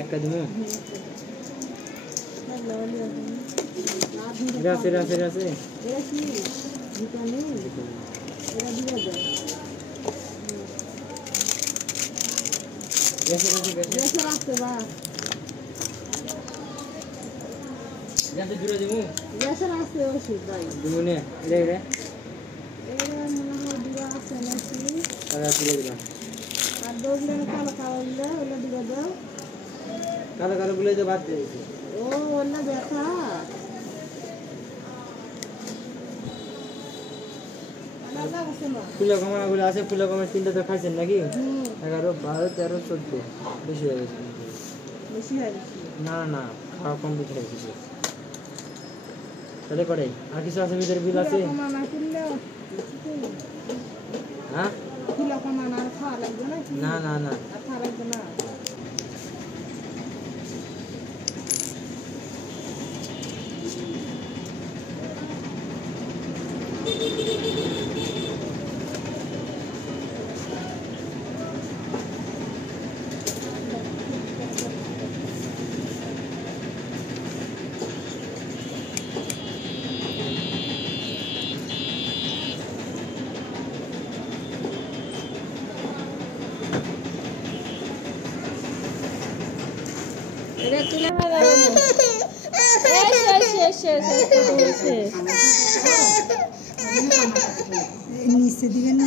একটা দিব এটা আছে এটা কি ভিটামিন এটা দিবা যায় বেশি রাখতে বা যাতে জুড়ে দিমু বেশি রাখতে ওষুধ ভাই দিমু নে এটা মনে হয় দিবা আছে নাকি আর তুলে দিবা আর দোগলেন কালো কালো ওলা দিবা দাও কালো কালো গুলো তো বাদ দিয়েছি ও ওলা ব্যথা ফুলা কমা গুলো আছে ফুলা কমা তিনটা তো খাইছেন নাকি 11 12 13 14 বেশি হয়ে গেছে না না খাওয়া কমপ্লিট হয়ে গেছে তাহলে করে আর কিছু আছে ভিতরে বিল আছে হ্যাঁ ফুলা কমা না খাওয়া লাগবে না না না খাওয়া লাগবে না এটা তুলে নিচে দিকে না